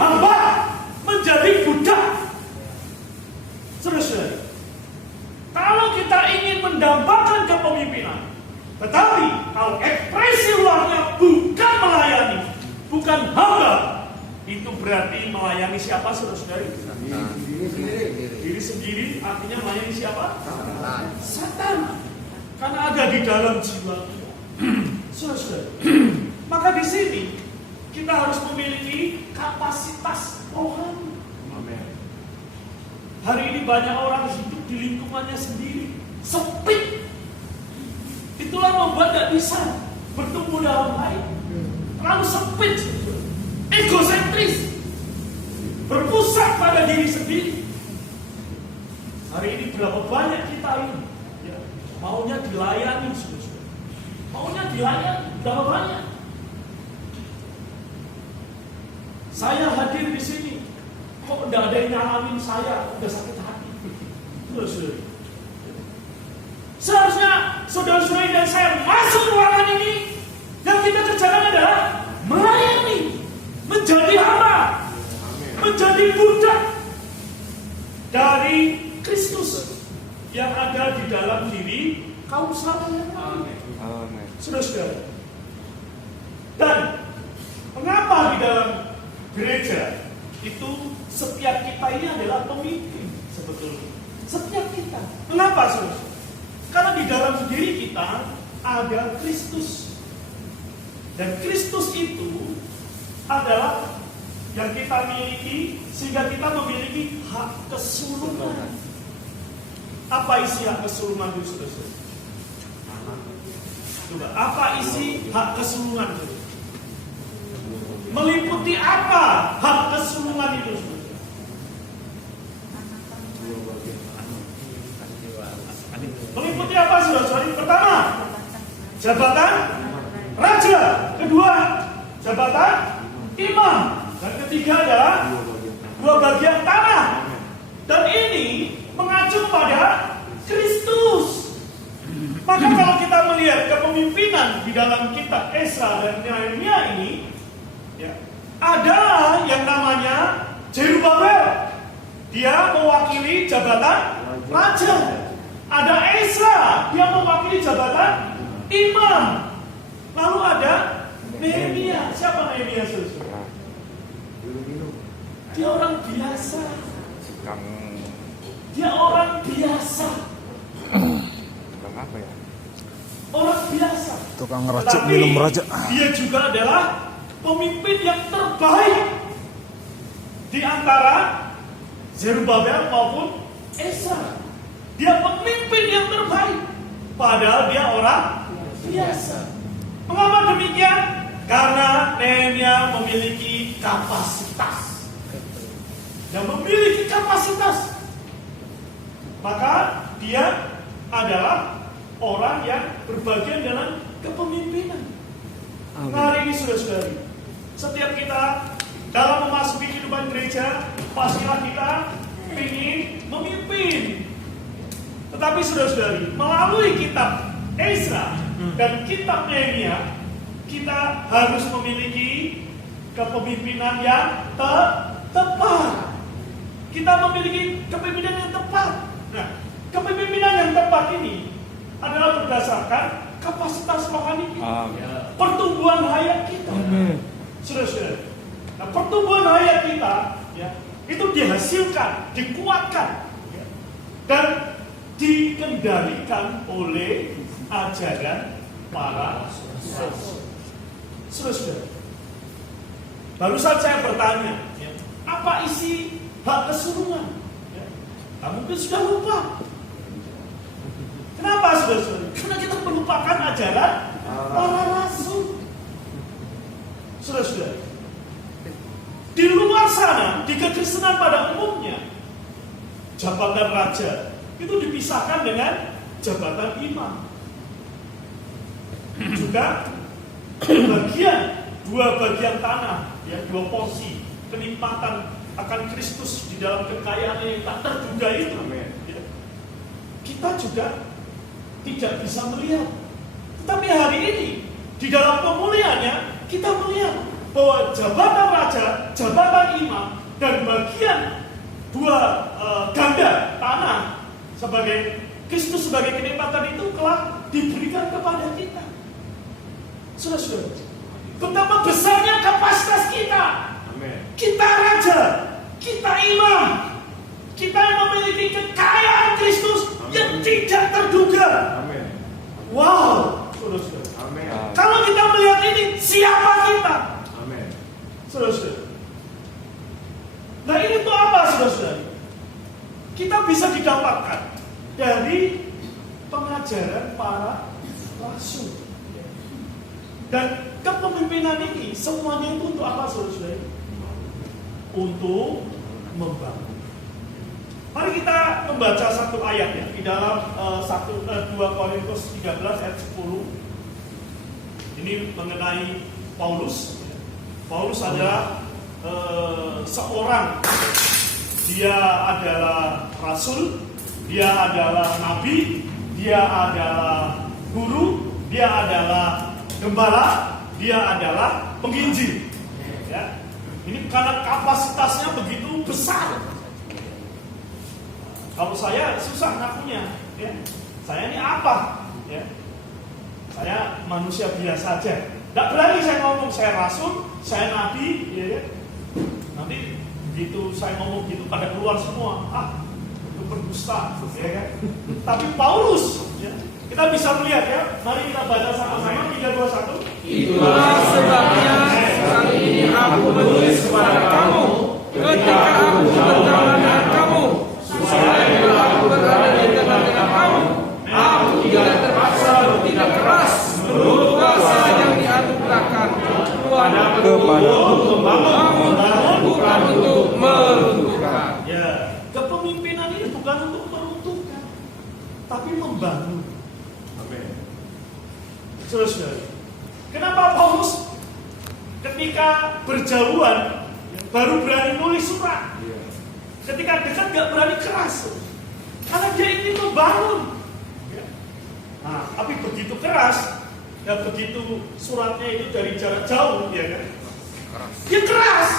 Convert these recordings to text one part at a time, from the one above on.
hamba menjadi budak. Saudara-saudara, kalau kita ingin mendambakan kepemimpinan, tetapi kalau ekspresi luarnya bukan melayani, bukan hamba, itu berarti melayani siapa, saudara-saudari? Diri sendiri, artinya melayani siapa? Satan. Karena ada di dalam jiwa kita. Saudara-saudari, maka di sini kita harus memiliki kapasitas rohani. Hari ini banyak orang hidup di lingkungannya sendiri, sempit. Itulah membuat tidak bisa bertumbuh dalam lain. Terlalu sempit, egosentris, berpusat pada diri sendiri. Hari ini berapa banyak kita ini maunya dilayani, maunya dilayani, berapa banyak? Saya hadir di sini, kok tidak ada yang nyalamin saya, udah sakit hati. Saudara-saudari, seharusnya saudara-saudari dan saya masuk ruangan ini, yang kita kerjakan adalah melayani, menjadi hamba, menjadi budak dari Kristus yang ada di dalam diri kaum sahabat yang lain. Saudara-saudara, dan mengapa di dalam gereja itu setiap kita ini adalah pemimpin sebetulnya. Setiap kita. Mengapa, saudara? Karena di dalam diri kita ada Kristus. Dan Kristus itu adalah yang kita miliki, sehingga kita memiliki hak kesulungan. Apa isi hak kesulungan itu, saudara? Coba, apa isi hak kesulungan itu? Meliputi apa hak kesulungan itu? Meliputi apa, saudara? Pertama, jabatan raja. Kedua, jabatan imam. Dan ketiga adalah 2 bagian tanah. Dan ini mengacu pada Kristus. Maka kalau kita melihat kepemimpinan di dalam kitab Esra dan Nehemia ini, ada yang namanya Zerubabel. Dia mewakili jabatan raja. Ada Esra, dia mewakili jabatan imam. Lalu ada Nehemia. Siapa Nehemia, saudara? Dia orang biasa. Dia orang biasa. Apa ya? Orang biasa. Tukang ngeracik minum raja. Dia juga adalah pemimpin yang terbaik di antara Zerubabel maupun Esra. Dia pemimpin yang terbaik, padahal dia orang biasa. Mengapa demikian? Karena Nehemia memiliki kapasitas. Yang memiliki kapasitas, maka dia adalah orang yang berbagian dalam kepemimpinan. Nah, hari ini saudara-saudari, setiap kita dalam memasuki kehidupan gereja, pastilah kita ingin memimpin. Tetapi saudara-saudari, melalui kitab Esra dan kitab Nehemia, kita harus memiliki kepemimpinan yang tepat. Kita memiliki kepemimpinan yang tepat. Nah, kepemimpinan yang tepat ini adalah berdasarkan kapasitas rohani kita, pertumbuhan hayat kita. Saudara-saudara, nah, pertumbuhan hayat kita itu dihasilkan, dikuatkan, dan dikendalikan oleh ajaran para rasul. Saudara-saudara, barusan saya bertanya, apa isi hak kesulungan? Kamu mungkin sudah lupa. Kenapa, saudara-saudara? Karena kita melupakan ajaran para rasul. Saudara-saudara, di luar sana, di kekristenan pada umumnya, jabatan raja itu dipisahkan dengan jabatan imam. Juga dua bagian tanah, dua porsi kenikmatan akan Kristus di dalam kekayaannya yang tak terduga itu. Kita juga tidak bisa melihat. Tetapi hari ini di dalam pemulihannya kita melihat bahwa jabatan raja, jabatan imam, dan bagian dua ganda tanah sebagai Kristus sebagai kenikmatan itu telah diberikan kepada kita. Saudara-saudara, betapa besarnya kapasitas kita. Amin. Kita raja, kita imam, kita yang memiliki kekayaan Kristus yang tidak terduga. Amin. Wow, saudara-saudara. Amin. Kalau kita melihat ini, siapa kita? Amin. Saudara-saudara. Nah ini untuk apa, saudara-saudara? Kita bisa didapatkan dari pengajaran para rasul. Dan kepemimpinan ini semuanya itu untuk apa, saudara-saudara? Untuk membangun. Mari kita membaca satu ayat ya di dalam 2 Korintus 13 ayat 10. Ini mengenai Paulus. Paulus adalah seorang, dia adalah rasul, dia adalah nabi, dia adalah guru, dia adalah gembala, dia adalah penginjil. Ya. Ini karena kapasitasnya begitu besar. Kalau saya susah ngakunya, ya. Saya ini apa? Ya. Saya manusia biasa aja. Tidak berani saya ngomong saya rasul, saya nabi, ya. Nanti begitu saya ngomong gitu pada keluar semua, itu berdusta, ya kan? Tapi Paulus, ya, kita bisa melihat ya. Mari kita baca sama-sama 3, 2, 1. Itulah sebabnya kali ini aku menulis kepada kamu ketika aku berjalan dengan kamu, supaya bila aku berada di tengah-tengah kamu, aku tidak terpaksa bertindak keras menurut kuasa yang dianugerahkan kepada untuk membangun, bukan untuk meruntuhkan. Ya, kepemimpinan ini bukan untuk meruntuhkan, tapi membangun. Amin. Saudara-saudara, kenapa Paulus ketika berjauhan baru berani nulis surat? Ketika dekat gak berani keras, karena dia ingin membangun. Nah, tapi begitu keras, dan begitu suratnya itu dari jarak jauh, ya kan? Dia keras.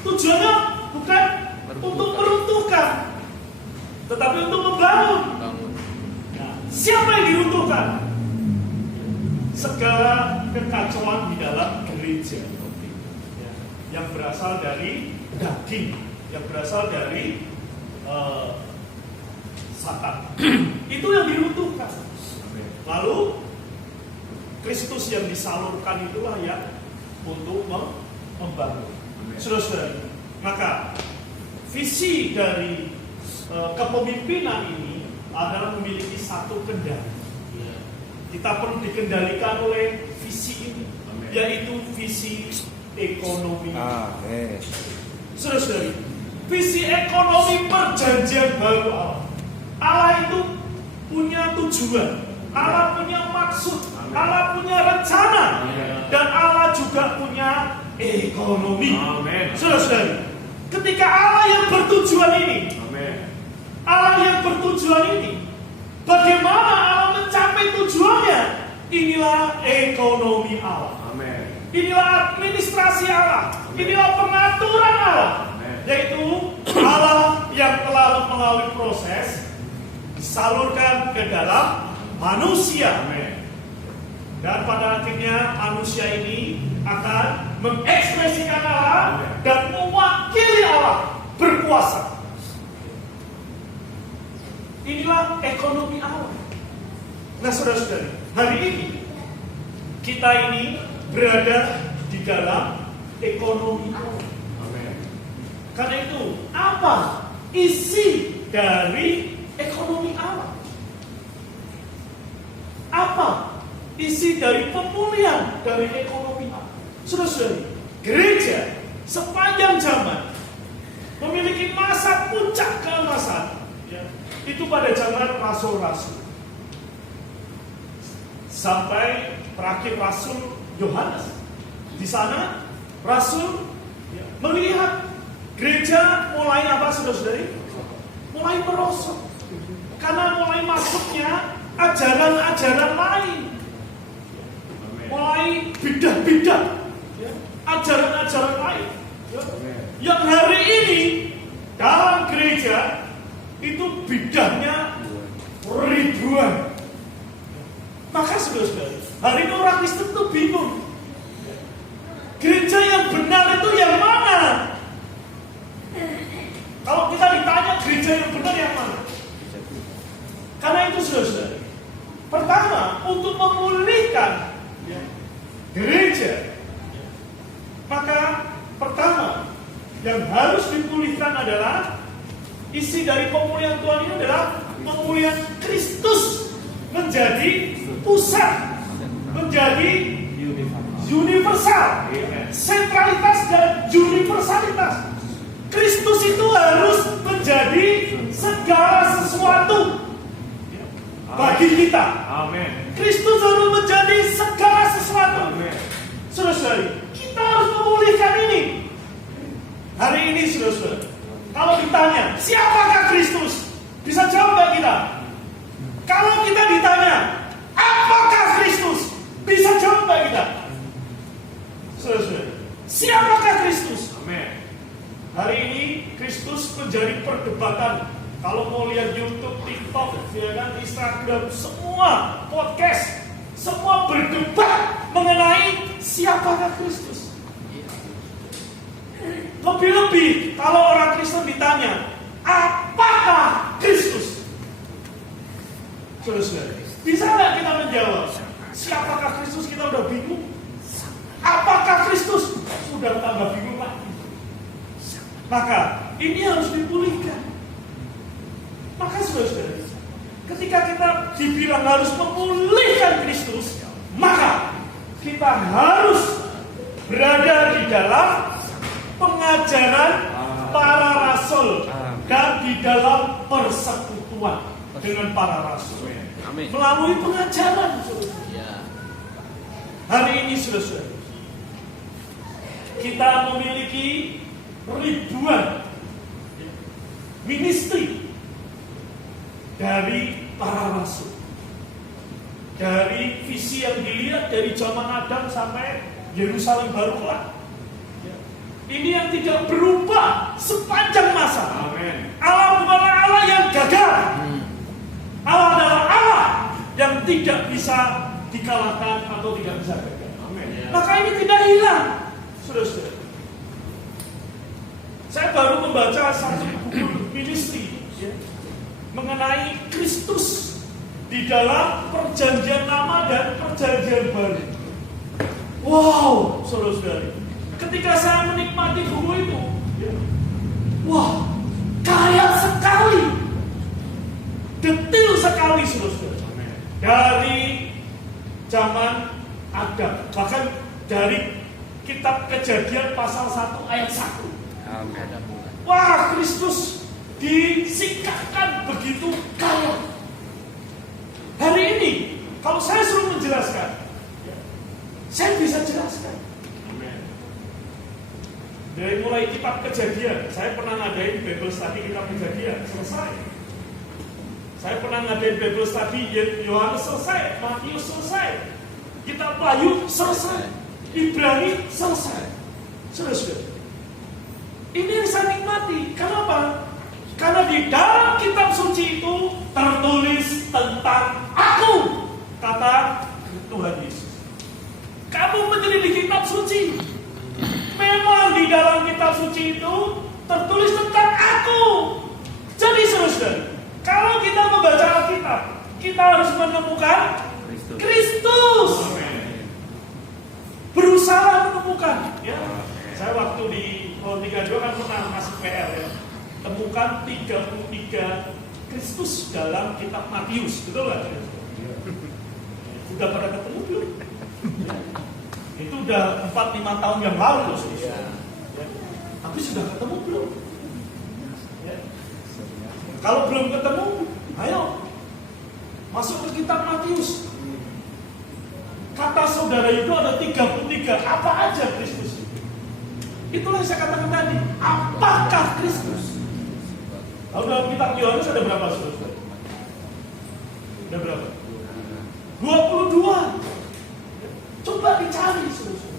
Tujuannya bukan untuk meruntuhkan, tetapi untuk membangun. Nah, siapa yang diruntuhkan? Segala kekacauan di dalam gereja, ya, yang berasal dari daging, yang berasal dari Satan. Itu yang diruntuhkan. Lalu Kristus yang disalurkan itulah yang untuk membangun. Saudara-saudara, maka visi dari kepemimpinan ini adalah memiliki satu kendali. Kita perlu dikendalikan oleh visi ini, yaitu visi ekonomi. Saudara-saudara, visi ekonomi perjanjian baru Allah. Allah itu punya tujuan, Allah punya maksud, Allah punya rencana, dan Allah juga punya ekonomi. Saudara-saudara, ketika Allah yang bertujuan ini, Allah yang bertujuan ini, bagaimana Allah mencapai tujuannya? Inilah ekonomi Allah. Inilah administrasi Allah. Inilah pengaturan Allah. Yaitu Allah yang telah melalui proses disalurkan ke dalam manusia. Dan pada akhirnya manusia ini akan mengekspresikan Allah dan mewakili Allah berkuasa. Inilah ekonomi Allah. Nah, saudara-saudara, hari ini kita ini berada di dalam ekonomi Allah. Karena itu, apa isi dari ekonomi Allah? Apa isi dari pemulihan dari ekonomi Allah? Saudara-saudara, gereja sepanjang zaman memiliki masa puncak keemasan, ya, itu pada zaman rasul-rasul. Sampai terakhir Rasul Yohanes. Di sana Rasul melihat gereja mulai apa, saudara-saudari? Mulai merosot. Karena mulai masuknya ajaran-ajaran lain. Mulai bidah-bidah. ajaran-ajaran lain. Yang hari ini dalam gereja itu bidangnya ribuan. Maka saudara-saudara, hari ini orang Kristen itu bingung. Gereja yang benar itu yang mana? Kalau kita ditanya gereja yang benar yang mana? Karena itu saudara-saudara, pertama untuk memulihkan gereja, maka pertama yang harus dipulihkan adalah isi dari pemulihan Tuhan ini adalah pemulihan Kristus menjadi pusat, menjadi universal, sentralitas dan universalitas. Kristus itu harus menjadi segala sesuatu bagi kita. Amin. Kristus harus menjadi segala sesuatu. Saudara-saudari, kita harus memulihkan ini. Hari ini saudara-saudara, kalau ditanya siapakah Kristus, bisa jawab gak kita? Kalau kita ditanya apakah Kristus, bisa jawab gak kita? Saudara-saudara, siapakah Kristus? Amin. Hari ini Kristus menjadi perdebatan. Kalau mau lihat YouTube, TikTok, Instagram, semua podcast, semua berdebat mengenai siapakah Kristus. Lebih-lebih kalau orang Kristen ditanya, apakah Kristus? Saudara-saudara, bisa nggak kita menjawab? Siapakah Kristus? Kita udah bingung. Apakah Kristus? Sudah tambah bingung lagi. Maka ini harus dipulihkan. Maka saudara-saudara, ketika kita dibilang harus memulihkan Kristus, maka kita harus berada di dalam pengajaran para rasul dan di dalam persekutuan dengan para rasul. Melalui pengajaran, saudara. Hari ini, saudara, kita memiliki ribuan ministry dari para rasul. Dari visi yang dilihat dari zaman Adam sampai Yerusalem baru kelak. Ini yang tidak berubah sepanjang masa. Amin. Allah bukanlah Allah yang gagal. Allah adalah Allah yang tidak bisa dikalahkan atau tidak bisa gagal. Amin. Maka ini tidak hilang. Saudara-saudara, saya baru membaca satu buku ministry mengenai Kristus di dalam perjanjian lama dan perjanjian baru. Wow, saudara-saudara, ketika saya menikmati buku itu, wah, kaya sekali, detail sekali, saudara-saudara. Dari zaman Adam, bahkan dari kitab Kejadian pasal 1 ayat 1. Wah, Kristus disingkapkan begitu kaya. Hari ini, kalau saya suruh menjelaskan, saya bisa jelaskan. Dari mulai kitab Kejadian, saya pernah ngadain Bible study kitab Kejadian, selesai. Saya pernah ngadain Bible study Yohanes selesai, Matius selesai, kitab Wahyu selesai, Ibrani selesai. Sudah. Ini yang saya nikmati. Kenapa? Karena di dalam kitab suci itu tertulis tentang aku, kata Tuhan Yesus. Kamu menyelidiki kitab suci, memang di dalam kitab suci itu tertulis tentang aku. Jadi saudara, kalau kita membaca Alkitab, kita harus menemukan Kristus. Berusaha menemukan. Ya, saya waktu di Pol 32 kan pernah masuk PR ya. Temukan 33 Kristus dalam kitab Matius, betul nggak? Sudah pada ketemu belum? Itu udah 4-5 tahun yang lalu loh. Tapi sudah ketemu belum? Ya. Kalau belum ketemu, ayo masuk ke kitab Matius. Kata saudara itu ada 33. Apa aja Kristus? Itulah yang saya katakan tadi. Apakah Kristus? Kalau dalam kitab Yohanes ada berapa saudara? Ada berapa? 22. Coba dicari saudara.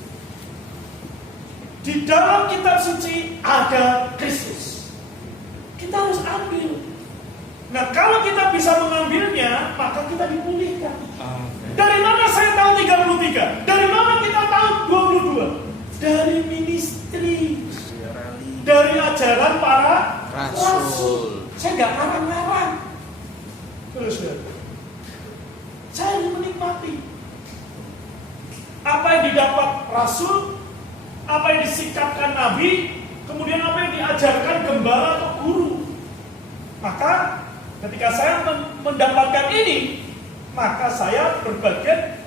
suci ada Kristus. Kita harus ambil. Nah, kalau kita bisa mengambilnya, maka kita dipulihkan. Dari mana saya tahu 33? Dari mana kita tahu 22? Dari ministry. Dari ajaran para rasul. Saya nggak ngarang-ngarang. Terus ya. Saya menikmati apa yang didapat rasul, apa yang disikapkan nabi, kemudian apa yang diajarkan gembala atau guru. Maka ketika saya mendapatkan ini, maka saya berbagian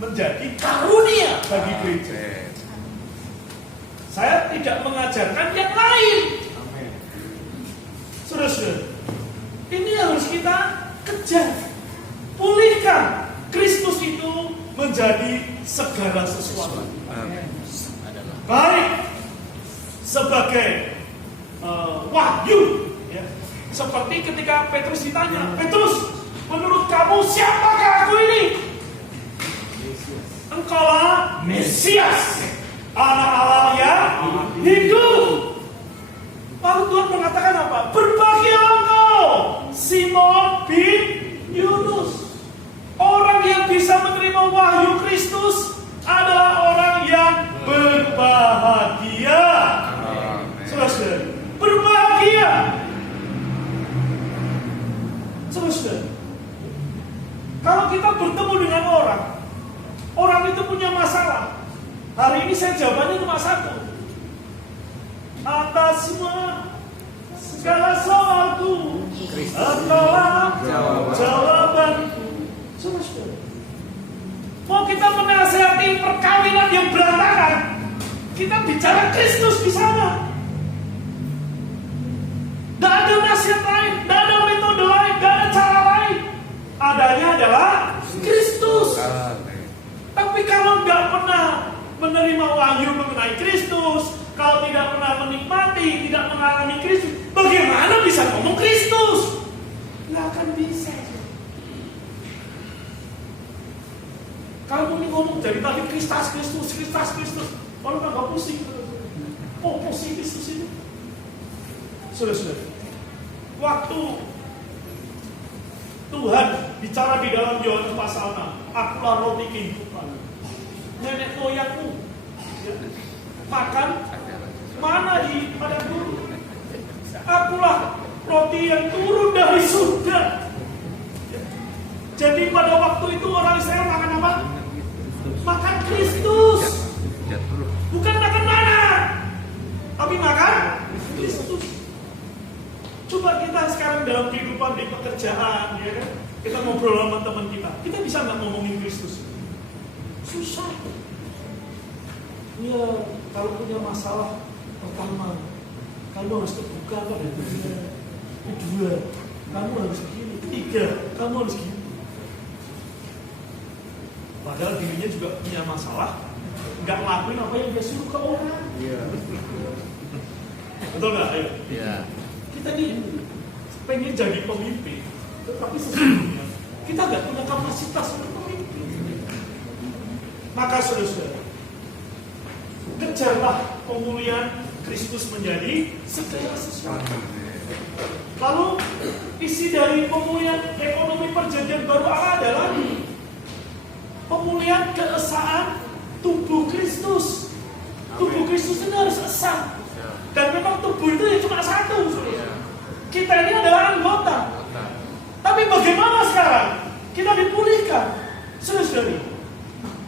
menjadi karunia bagi gereja. Saya tidak mengajarkan yang lain. Saudara-saudara, ini harus kita kejar. Pulihkan Kristus itu menjadi segala sesuatu. Baik sebagai wahyu, ya. Seperti ketika Petrus ditanya, Petrus, menurut kamu siapakah aku ini? Engkaulah Mesias, Anak Allah yang hidup. Lalu Tuhan mengatakan apa? Berbahagialah engkau, Simon bin Yunus. Orang yang bisa menerima wahyu Kristus adalah orang yang berbahagia. Saudara, berbahagia. Saudara, kalau kita bertemu dengan orang itu punya masalah. Hari ini saya jawabannya cuma satu. Atas semua segala soalku, Engkaulah jawabanku. Saudara, mau kita menasihati perkawinan yang berantakan, kita bicara Kristus di sana. Tidak ada nasihat lain, tidak ada metode lain, tidak ada cara lain. Adanya adalah Kristus. Tapi kalau tidak pernah menerima wahyu mengenai Kristus, kalau tidak pernah menikmati, tidak mengalami Kristus, bagaimana bisa ngomong Kristus? Nggak akan bisa. Kalau ngomong dari tadi Kristus, orang nggak pusing. Oh, pusing Kristus ini. Sudah. Waktu Tuhan bicara di dalam Yohanes pasal 6, akulah roti kehidupan. Nenek moyangmu makan mana di padang gurun. Akulah roti yang turun dari surga. Jadi pada waktu itu orang Israel makan apa? Makan Kristus. Bukan makan mana, tapi makan Kristus. Coba kita sekarang dalam kehidupan di pekerjaan, ya kan? Kita ngobrol sama teman kita bisa nggak ngomongin Kristus? Susah. Ya, kalau punya masalah, pertama, kamu harus terbuka pada dunia. Kedua, kamu harus begini. Ketiga, kamu harus gini. Padahal dirinya juga punya masalah, nggak ngelakuin apa yang dia suruh ke orang. Iya. Betul nggak? Ayo. Iya. Kita nih pengen jadi pemimpin, tetapi sesungguhnya kita nggak punya kapasitas untuk pemimpin. Maka saudara, kejarlah pemulihan Kristus menjadi segala sesuatu. Lalu isi dari pemulihan ekonomi perjanjian baru Allah adalah pemulihan keesaan tubuh Kristus. Tubuh Kristus ini harus esa. Dan memang tubuh itu ya cuma satu. Kita ini adalah anggota. Tapi bagaimana sekarang? Kita dipulihkan. Saudara,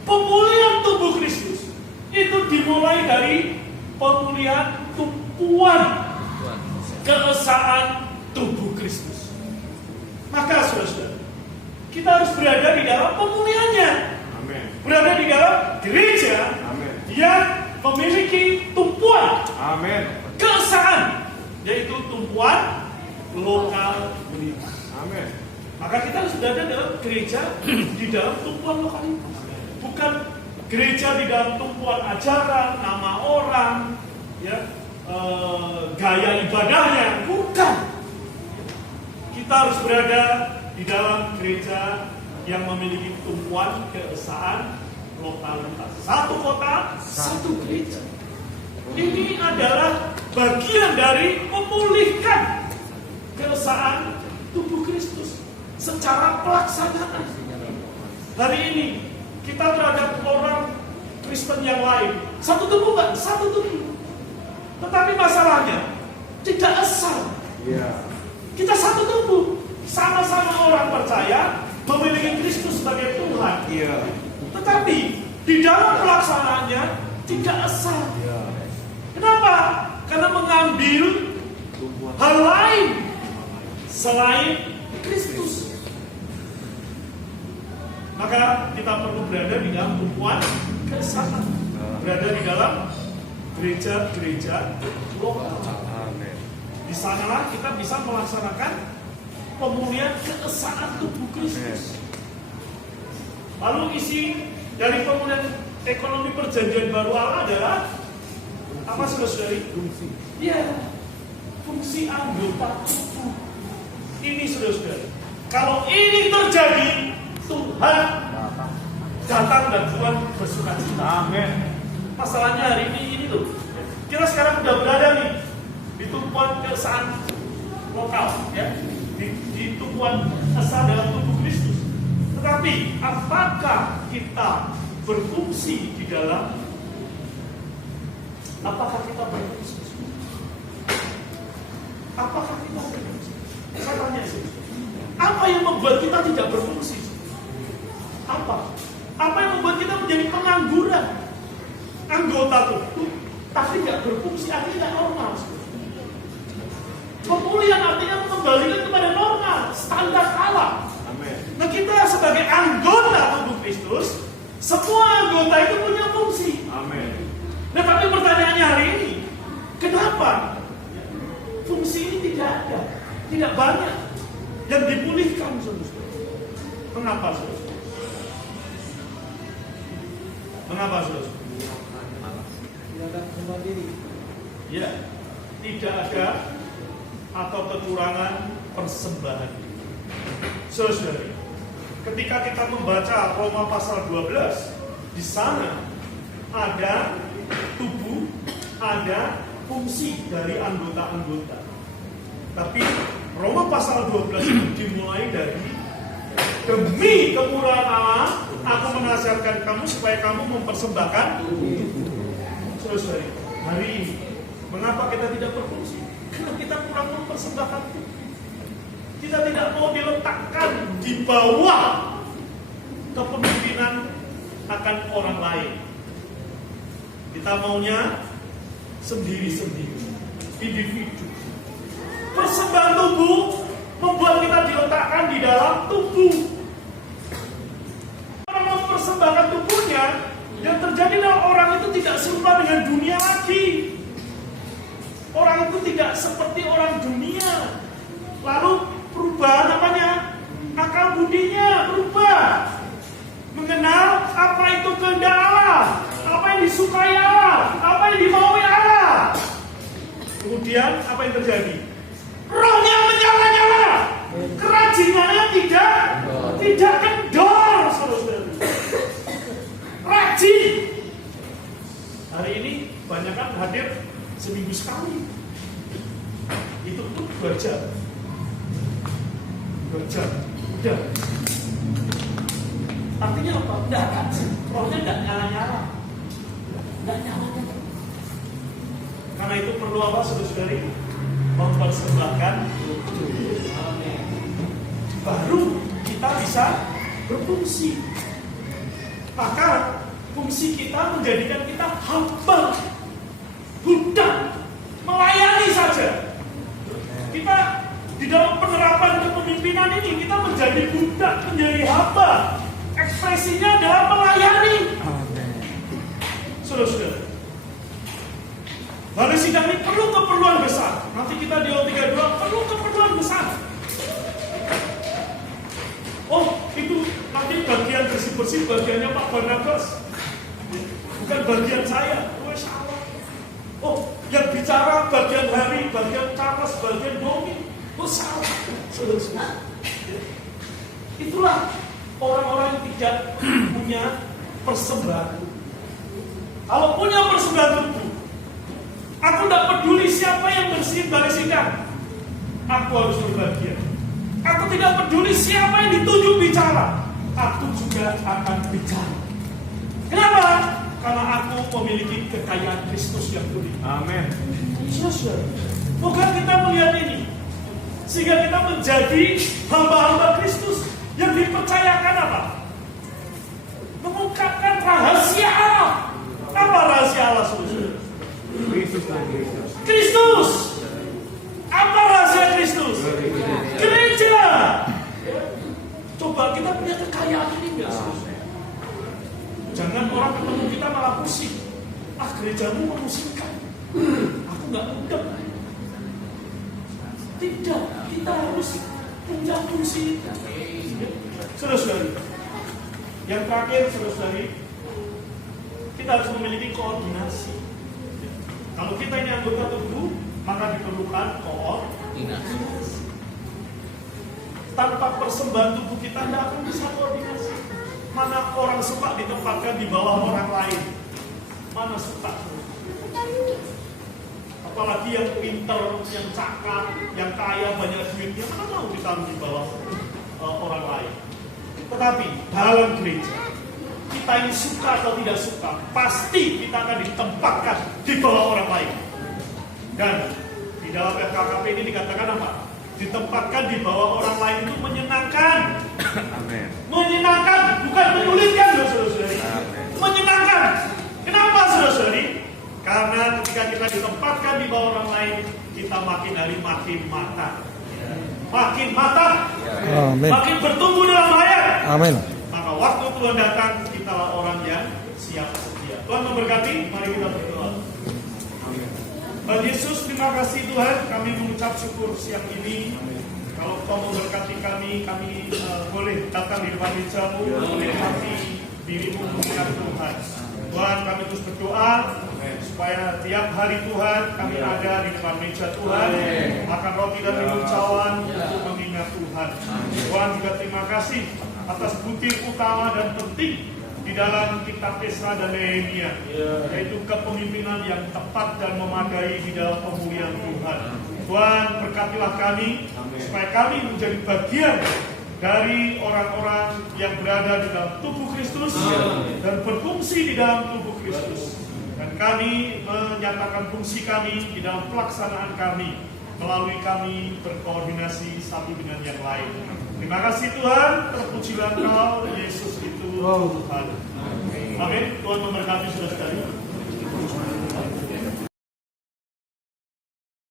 pemulihan tubuh Kristus itu dimulai dari pemulihan tumpuan keesaan tubuh Kristus. Maka saudara, kita harus berada di dalam pemulihannya. Amen. Berada di dalam gereja. Amen. Yang memiliki tumpuan. Amen. Keesaan, yaitu tumpuan lokal unitas. Amin. Maka kita harus berada dalam gereja di dalam tumpuan lokalitas. Bukan gereja di dalam tumpuan ajaran, nama orang, ya, gaya ibadahnya. Bukan. Kita harus berada di dalam gereja yang memiliki tumpuan keesaan lokalitas. Satu kota, satu gereja. Ini adalah bagian dari memulihkan keesaan tubuh Kristus secara pelaksanaan. Hari ini kita terhadap orang Kristen yang lain satu tubuh kan? Satu tubuh. Tetapi masalahnya tidak asal. Kita satu tubuh, sama-sama orang percaya memiliki Kristus sebagai Tuhan. Tetapi di dalam pelaksanaannya tidak asal. Kenapa? Karena mengambil hal lain selain Kristus. Maka kita perlu berada di dalam tumpuan keesaan, berada di dalam gereja-gereja lokal. Di sanalah kita bisa melaksanakan pemulihan keesaan tubuh Kristus. Lalu isi dari pemulihan ekonomi perjanjian baru Allah adalah apa, saudara-saudari? Fungsi. Ya, fungsi anggota tubuh. Ini, saudara-saudari. Kalau ini terjadi, Tuhan datang dan Tuhan bersukacita. Amin. Masalahnya hari ini loh. Kita sekarang sudah berada nih di tumpuan keesaan lokal, ya, di tumpuan keesaan dalam tubuh Kristus. Tetapi apakah kita berfungsi di dalam? Apakah kita berfungsi? Apakah kita berfungsi? Saya tanya sih. Apa yang membuat kita tidak berfungsi? Apa? Apa yang membuat kita menjadi pengangguran? Anggota tubuh, tapi tidak berfungsi, artinya tidak normal. Pemulihan artinya mengembalikan kepada normal, standar Allah. Nah, kita sebagai anggota tubuh Kristus, semua anggota itu punya fungsi. Nah, tapi pertanyaannya hari ini, kenapa fungsi ini tidak ada, tidak banyak yang dipulihkan, saudara? Mengapa, saudara? Mengapa, saudara? Ya, tidak ada atau kekurangan persembahan. Saudara, ketika kita membaca Roma pasal 12, di sana ada tubuh, ada fungsi dari anggota-anggota. Tapi Roma pasal 12 itu dimulai dari demi kemurahan Allah, aku menasihatkan kamu supaya kamu mempersembahkan. Saudara, hari ini mengapa kita tidak berfungsi? Karena kita kurang mempersembahkan. Kita tidak mau diletakkan di bawah kepemimpinan akan orang lain. Kita maunya sendiri-sendiri, individu. Persembahan tubuh membuat kita diletakkan di dalam tubuh. Orang mempersembahkan tubuhnya, yang terjadi adalah orang itu tidak serupa dengan dunia lagi. Orang itu tidak seperti orang dunia. Lalu perubahan apanya? Akal budinya berubah. Mengenal apa itu kehendak Allah, apa yang disukai Allah, apa yang dimaui Allah. Kemudian apa yang terjadi? Rohnya menyala-nyala, kerajinannya tidak kendor, saudara. Rajin. Hari ini banyak kan hadir seminggu sekali. Itu pun 2 jam. 2 jam. Udah. Artinya apa? Enggak kan? Rohnya enggak nyala-nyala. Enggak nyala-nyala. Karena itu perlu apa, saudara-saudari? Mempersembahkan. Baru kita bisa berfungsi. Maka fungsi kita menjadikan kita hamba, budak, melayani saja. Kita di dalam penerapan kepemimpinan ini kita menjadi budak, menjadi hamba. Ekspresinya adalah melayani. Saudara-saudara, hari sidang ini perlu keperluan besar. Nanti kita di O32 perlu keperluan besar. Oh, itu nanti bagian bersih-bersih bagiannya Pak Barnabas, bukan bagian saya. Oh, salah. Oh, yang bicara bagian Hari, bagian Charles, bagian Domi. Oh, salah. Saudara-saudara, itulah orang-orang yang tidak punya persembahan. Kalau punya persembahan tubuh, Aku tidak peduli siapa yang bersihin balai sidang. Aku harus berbahagia. Aku tidak peduli siapa yang ditunjuk bicara. Aku juga akan bicara. Kenapa? Karena aku memiliki kekayaan Kristus yang tuli. Amin. Moga kita melihat ini, sehingga kita menjadi hamba-hamba Kristus yang dipercayakan apa? Mengungkapkan rahasia Allah. Apa rahasia Allah, saudara? Kristus. Apa rahasia Kristus? Gereja. Coba kita punya kekayaan ini enggak, saudara? Jangan orang ketemu kita malah pusing. Gerejamu memusingkan. Aku nggak undang. Tidak, kita harus punya fungsi. Saudara-saudari, yang terakhir, saudara-saudari, kita harus memiliki koordinasi. Kalau kita ini anggota tubuh, maka diperlukan koordinasi. Tanpa persembahan tubuh kita tidak akan bisa koordinasi. Mana orang suka ditempatkan di bawah orang lain? Mana suka? Apalagi yang pintar, yang cakap, yang kaya, banyak duitnya, mana mau ditaruh di bawah orang lain? Tetapi dalam gereja, kita ini suka atau tidak suka, pasti kita akan ditempatkan di bawah orang lain. Dan di dalam FKKP ini dikatakan apa? Ditempatkan di bawah orang lain itu menyenangkan. Amin. Menyenangkan, bukan menyulitkan, saudara-saudari. Menyenangkan. Kenapa, saudara-saudari? Karena ketika kita ditempatkan di bawah orang lain, kita makin hari makin matang. Makin matang. Amin. Makin bertumbuh dalam hayat. Amin. Maka waktu Tuhan datang, kitalah orang yang siap sedia. Tuhan memberkati, mari kita berdoa. Tuhan Yesus, terima kasih Tuhan, kami mengucap syukur siang ini. Kalau Kau memberkati kami boleh datang di depan meja-Mu, menikmati diri-Mu mengingat Tuhan. Tuhan, kami terus berdoa supaya tiap hari Tuhan kami ada di depan meja Tuhan, makan roti dan minum cawan untuk mengingat Tuhan. Tuhan juga terima kasih atas butir utama dan penting di dalam kitab Esra dan Nehemia, yaitu kepemimpinan yang tepat dan memadai di dalam pemulihan Tuhan. Tuhan, berkatilah kami supaya kami menjadi bagian dari orang-orang yang berada di dalam tubuh Kristus dan berfungsi di dalam tubuh Kristus. Dan kami menyatakan fungsi kami di dalam pelaksanaan kami melalui kami berkoordinasi satu dengan yang lain. Terima kasih Tuhan, terpujilah Engkau, Yesus itu Tuhan. Amin. Tuhan memberkati saudara-saudari.